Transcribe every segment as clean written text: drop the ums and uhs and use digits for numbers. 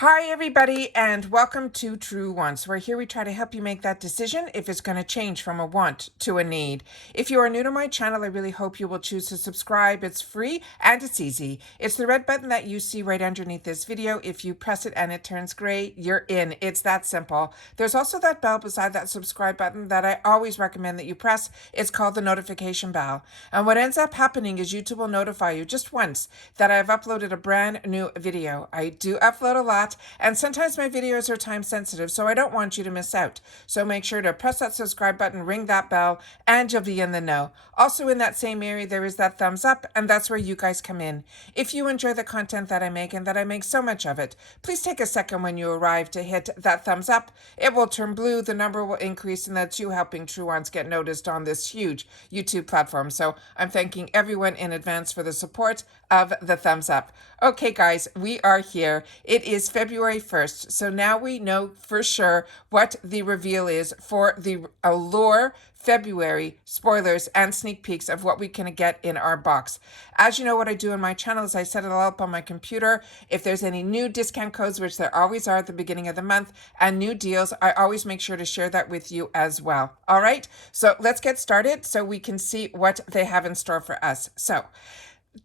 Hi, everybody, and welcome to True Wants, where here we try to help you make that decision if it's going to change from a want to a need. If you are new to my channel, I really hope you will choose to subscribe. It's free and it's easy. It's the red button that you see right underneath this video. If you press it and it turns gray, you're in. It's that simple. There's also that bell beside that subscribe button that I always recommend that you press. It's called the notification bell. And what ends up happening is YouTube will notify you just once that I've uploaded a brand new video. I do upload a lot, and sometimes my videos are time sensitive, so I don't want you to miss out. So make sure to press that subscribe button, ring that bell, and you'll be in the know. Also in that same area, there is that thumbs up, and that's where you guys come in. If you enjoy the content that I make, and that I make so much of it, please take a second when you arrive to hit that thumbs up. It will turn blue, the number will increase, and that's you helping True Wants get noticed on this huge YouTube platform. So I'm thanking everyone in advance for the support of the thumbs up. Okay, guys, we are here. It is February 1st, so now we know for sure what the reveal is for the Allure February spoilers and sneak peeks of what we can get in our box. As you know, what I do in my channel is I set it all up on my computer. If there's any new discount codes, which there always are at the beginning of the month, and new deals, I always make sure to share that with you as well. All right, so let's get started so we can see what they have in store for us. So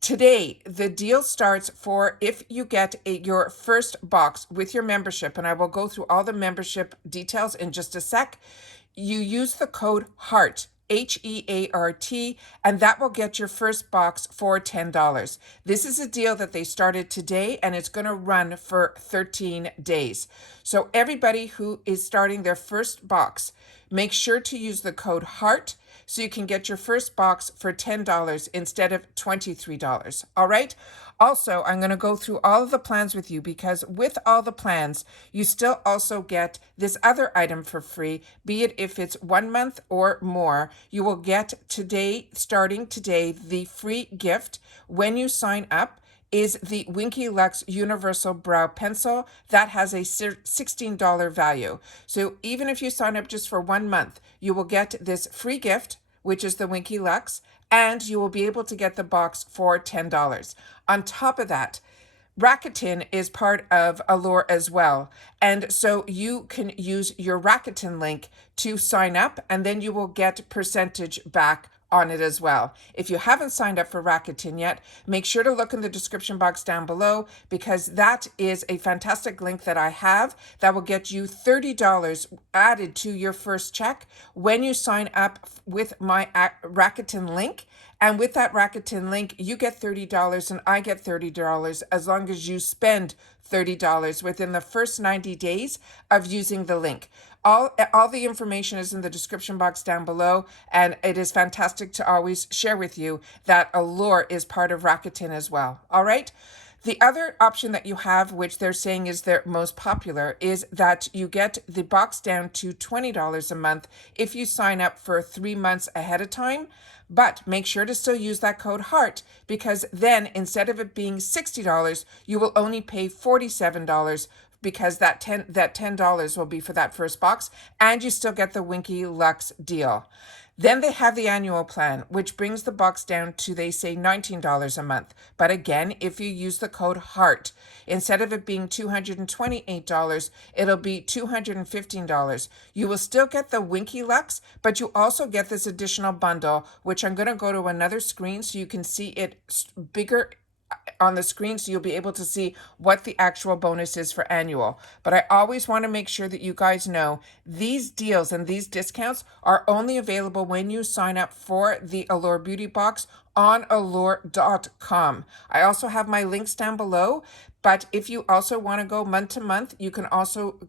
today, the deal starts for if you get your first box with your membership, and I will go through all the membership details in just a sec. You use the code HEART, HEART, and that will get your first box for $10. This is a deal that they started today, and it's going to run for 13 days. So everybody who is starting their first box, make sure to use the code HEART so you can get your first box for $10 instead of $23. All right? Also, I'm going to go through all of the plans with you, because with all the plans, you still also get this other item for free, be it if it's 1 month or more. You will get today, starting today, the free gift when you sign up is the Winky Lux Universal Brow Pencil. That has a $16 value. So even if you sign up just for 1 month, you will get this free gift, which is the Winky Lux, and you will be able to get the box for $10. On top of that, Rakuten is part of Allure as well. And so you can use your Rakuten link to sign up, and then you will get percentage back on it as well. If you haven't signed up for Rakuten yet, make sure to look in the description box down below, because that is a fantastic link that I have that will get you $30 added to your first check when you sign up with my Rakuten link. And with that Rakuten link, you get $30 and I get $30 as long as you spend $30 within the first 90 days of using the link. All the information is in the description box down below, and it is fantastic to always share with you that Allure is part of Rakuten as well. All right? The other option that you have, which they're saying is their most popular, is that you get the box down to $20 a month if you sign up for 3 months ahead of time. But make sure to still use that code HEART, because then instead of it being $60, you will only pay $47, because that $10 will be for that first box, and you still get the Winky Lux deal. Then they have the annual plan, which brings the box down to, they say, $19 a month. But again, if you use the code HEART, instead of it being $228, it'll be $215. You will still get the Winky Lux, but you also get this additional bundle, which I'm going to go to another screen so you can see it bigger on the screen, so you'll be able to see what the actual bonus is for annual. But I always want to make sure that you guys know these deals and these discounts are only available when you sign up for the Allure Beauty Box on allure.com. I also have my links down below, but if you also want to go month to month, you can also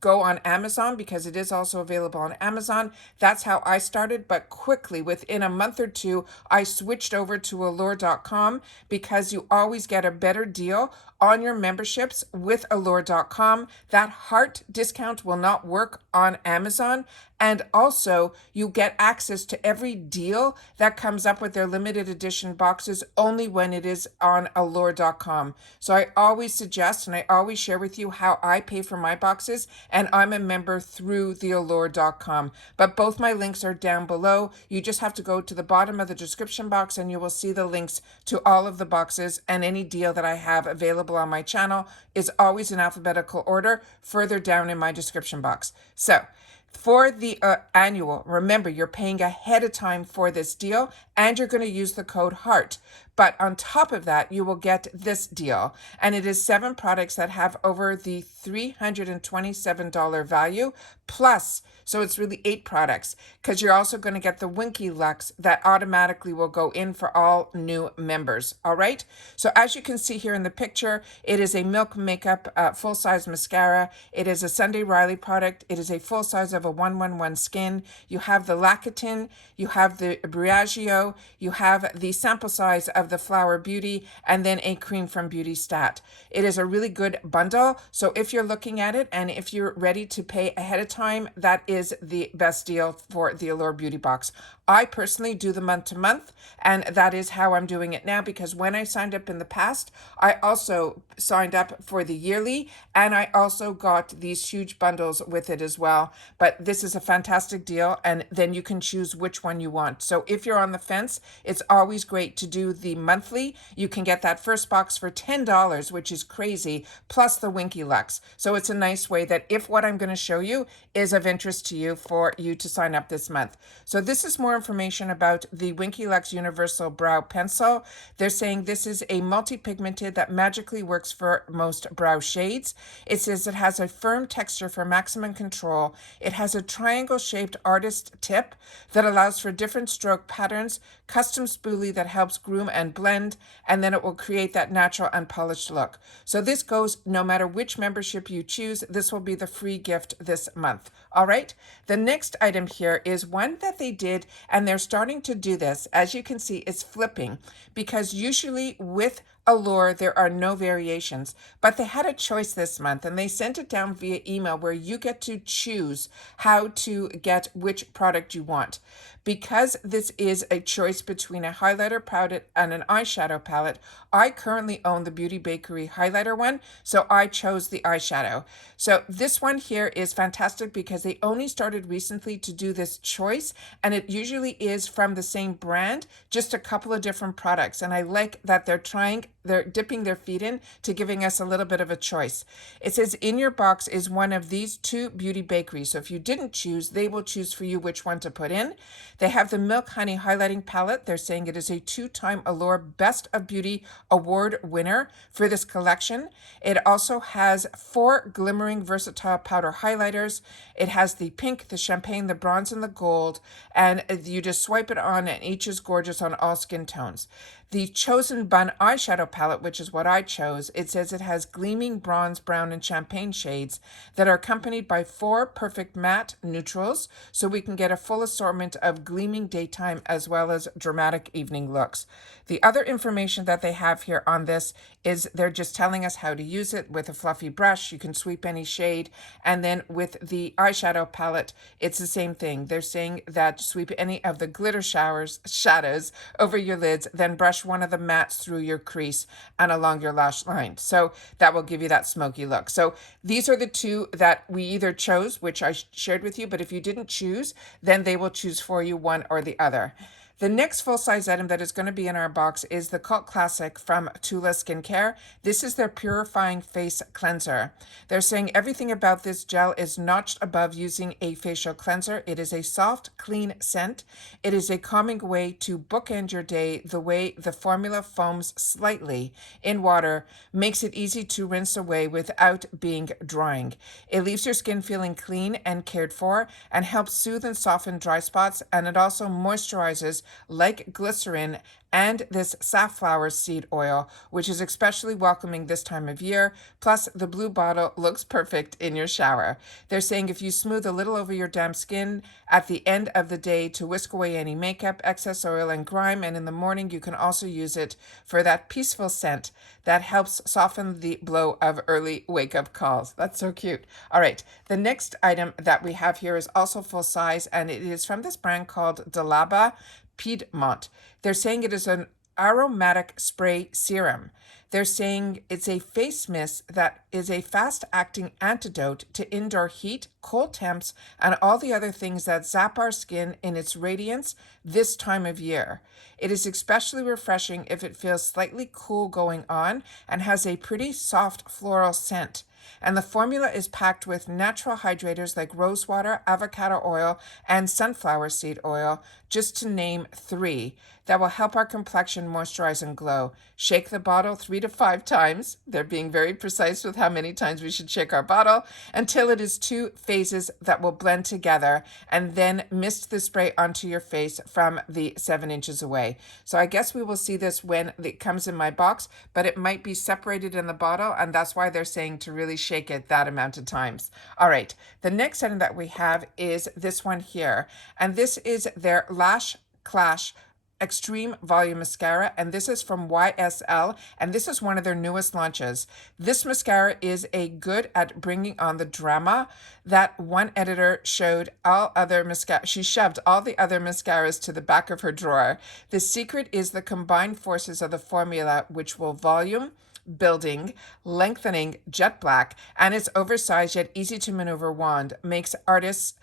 go on Amazon, because it is also available on Amazon. That's how I started, but quickly within a month or two, I switched over to allure.com, because you always get a better deal on your memberships with allure.com. That heart discount will not work on Amazon. And also, you get access to every deal that comes up with their limited edition boxes only when it is on allure.com. So I always suggest, and I always share with you how I pay for my boxes, and I'm a member through the allure.com. But both my links are down below. You just have to go to the bottom of the description box, and you will see the links to all of the boxes and any deal that I have available available on my channel is always in alphabetical order further down in my description box. So for the annual, remember you're paying ahead of time for this deal and you're going to use the code HEART. But on top of that, you will get this deal. And it is 7 products that have over the $327 value plus. So it's really 8 products because you're also going to get the Winky Lux that automatically will go in for all new members. All right. So as you can see here in the picture, it is a Milk Makeup full-size mascara. It is a Sunday Riley product. It is a full size of a 111 skin. You have the Rakuten, you have the Briagio, you have the sample size of the Flower Beauty, and then a cream from Beauty Stat. It is a really good bundle. So if you're looking at it and if you're ready to pay ahead of time, that is the best deal for the Allure Beauty Box. I personally do the month to month, and that is how I'm doing it now, because when I signed up in the past, I also signed up for the yearly, and I also got these huge bundles with it as well. But this is a fantastic deal, and then you can choose which one you want. So if you're on the fence, it's always great to do the monthly. You can get that first box for $10, which is crazy, plus the Winky Lux. So it's a nice way that if what I'm going to show you is of interest to you, for you to sign up this month. So this is more information about the Winky Lux Universal Brow Pencil. They're saying this is a multi-pigmented that magically works for most brow shades. It says it has a firm texture for maximum control. It has a triangle-shaped artist tip that allows for different stroke patterns, custom spoolie that helps groom and blend, and then it will create that natural unpolished look. So this goes no matter which membership you choose. This will be the free gift this month. All right. The next item here is one that they did, and they're starting to do this. As you can see, it's flipping, because usually with Allure, there are no variations, but they had a choice this month and they sent it down via email where you get to choose how to get which product you want. Because this is a choice between a highlighter palette and an eyeshadow palette, I currently own the Beauty Bakery highlighter one, so I chose the eyeshadow. So this one here is fantastic because they only started recently to do this choice, and it usually is from the same brand, just a couple of different products. And I like that they're dipping their feet in to giving us a little bit of a choice. It says in your box is one of these 2 Beauty Bakeries. So if you didn't choose, they will choose for you which one to put in. They have the Milk Honey Highlighting Palette. They're saying it is a 2-time Allure Best of Beauty Award winner for this collection. It also has 4 glimmering versatile powder highlighters. It has the pink, the champagne, the bronze, and the gold. And you just swipe it on and each is gorgeous on all skin tones. The Chosen Bun eyeshadow palette, which is what I chose, it says it has gleaming bronze, brown, and champagne shades that are accompanied by 4 perfect matte neutrals, so we can get a full assortment of gleaming daytime as well as dramatic evening looks. The other information that they have here on this is they're just telling us how to use it with a fluffy brush. You can sweep any shade, and then with the eyeshadow palette, it's the same thing. They're saying that sweep any of the glitter shadows over your lids, then brush one of the mattes through your crease and along your lash line. So that will give you that smoky look. So these are the 2 that we either chose, which I shared with you, but if you didn't choose, then they will choose for you one or the other. The next full-size item that is going to be in our box is the cult classic from Tula Skincare. This is their Purifying Face Cleanser. They're saying everything about this gel is notched above using a facial cleanser. It is a soft, clean scent. It is a calming way to bookend your day. The way the formula foams slightly in water makes it easy to rinse away without being drying. It leaves your skin feeling clean and cared for and helps soothe and soften dry spots, and it also moisturizes like glycerin and this safflower seed oil, which is especially welcoming this time of year. Plus, the blue bottle looks perfect in your shower. They're saying if you smooth a little over your damp skin at the end of the day to whisk away any makeup, excess oil, and grime, and in the morning you can also use it for that peaceful scent that helps soften the blow of early wake-up calls. That's so cute. All right, the next item that we have here is also full size, and it is from this brand called Dalaba Piedmont. They're saying it is an aromatic spray serum. They're saying it's a face mist that is a fast-acting antidote to indoor heat, cold temps, and all the other things that zap our skin in its radiance this time of year. It is especially refreshing if it feels slightly cool going on and has a pretty soft floral scent. And the formula is packed with natural hydrators like rose water, avocado oil, and sunflower seed oil, just to name 3, that will help our complexion moisturize and glow. Shake the bottle 3 to 5 times. They're being very precise with how many times we should shake our bottle, until it is 2 phases that will blend together, and then mist the spray onto your face from the 7 inches away. So I guess we will see this when it comes in my box, but it might be separated in the bottle, and that's why they're saying to really shake it that amount of times. All right, the next item that we have is this one here, and this is their Lash Clash Extreme Volume Mascara, and this is from YSL, and this is one of their newest launches. This mascara is a good at bringing on the drama that one editor showed all other mascara. She shoved all the other mascaras to the back of her drawer. The secret is the combined forces of the formula, which will volume, building, lengthening, jet black, and its oversized yet easy to maneuver wand makes artists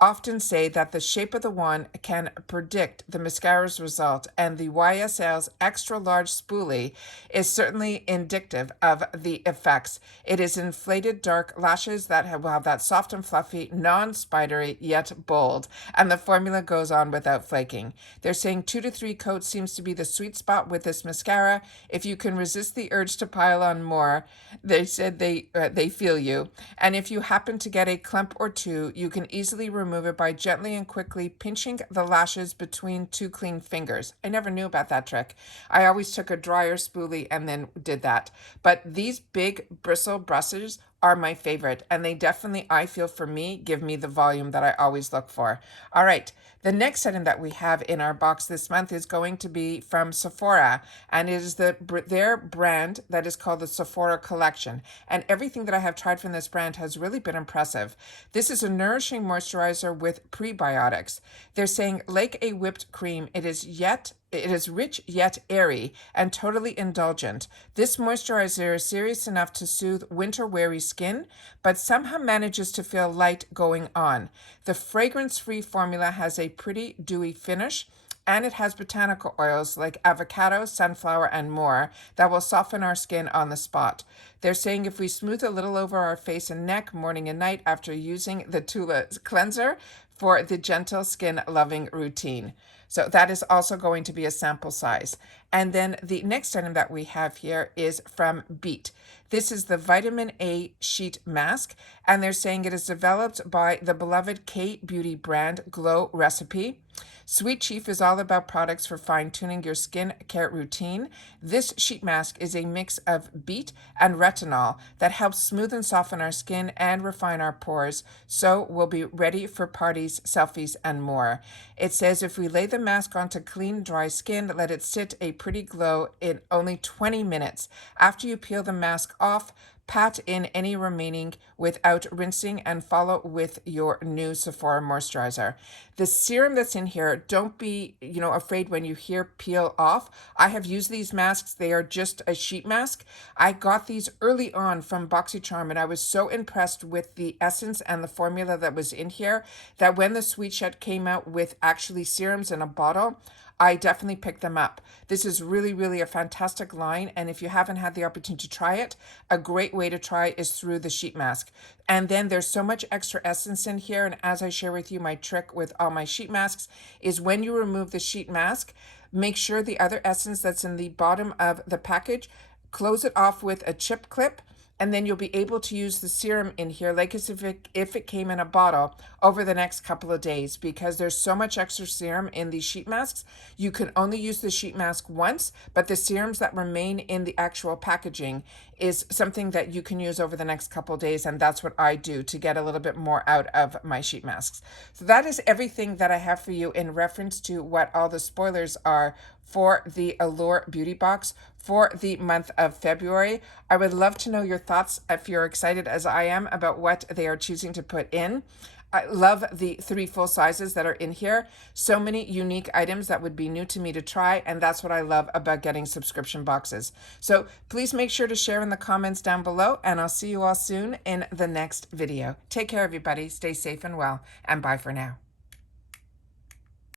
often say that the shape of the wand can predict the mascara's result, and the YSL's extra large spoolie is certainly indicative of the effects. It is inflated dark lashes that will have that soft and fluffy, non-spidery, yet bold, and the formula goes on without flaking. They're saying 2 to 3 coats seems to be the sweet spot with this mascara. If you can resist the urge to pile on more, they said they feel you. And if you happen to get a clump or 2, you can easily remove it by gently and quickly pinching the lashes between 2 clean fingers. I never knew about that trick. I always took a dryer spoolie and then did that. But these big bristle brushes are my favorite, and they definitely, I feel for me, give me the volume that I always look for. All right, the next item that we have in our box this month is going to be from Sephora, and it is their brand that is called the Sephora Collection, and everything that I have tried from this brand has really been impressive. This is a nourishing moisturizer with prebiotics. They're saying, like a whipped cream, it is rich yet airy and totally indulgent. This moisturizer is serious enough to soothe winter-weary skin, but somehow manages to feel light going on. The fragrance-free formula has a pretty dewy finish, and it has botanical oils like avocado, sunflower, and more that will soften our skin on the spot. They're saying if we smooth a little over our face and neck morning and night after using the Tula cleanser for the gentle skin-loving routine. So that is also going to be a sample size. And then the next item that we have here is from Beat. This is the Vitamin A Sheet Mask, and they're saying it is developed by the beloved K-Beauty brand Glow Recipe. Sweet Chief is all about products for fine-tuning your skin care routine. This sheet mask is a mix of beet and retinol that helps smooth and soften our skin and refine our pores, so we'll be ready for parties, selfies, and more. It says if we lay the mask onto clean, dry skin, let it sit a pretty glow in only 20 minutes. After you peel the mask off, pat in any remaining without rinsing, and follow with your new Sephora moisturizer. The serum that's in here, don't be, afraid when you hear peel off. I have used these masks. They are just a sheet mask. I got these early on from BoxyCharm, and I was so impressed with the essence and the formula that was in here that when the Sweet Shed came out with actually serums in a bottle, I definitely picked them up. This is really, really a fantastic line, and if you haven't had the opportunity to try it, a great way to try is through the sheet mask. And then there's so much extra essence in here, and as I share with you, my trick with all my sheet masks is when you remove the sheet mask, make sure the other essence that's in the bottom of the package, close it off with a chip clip, and then you'll be able to use the serum in here like as if it came in a bottle over the next couple of days, because there's so much extra serum in these sheet masks. You can only use the sheet mask once, but the serums that remain in the actual packaging is something that you can use over the next couple of days, and that's what I do to get a little bit more out of my sheet masks. So that is everything that I have for you in reference to what all the spoilers are for the Allure Beauty Box for the month of February. I would love to know your thoughts if you're excited as I am about what they are choosing to put in. I love the 3 full sizes that are in here. So many unique items that would be new to me to try, and that's what I love about getting subscription boxes. So please make sure to share in the comments down below, and I'll see you all soon in the next video. Take care, everybody. Stay safe and well, and bye for now.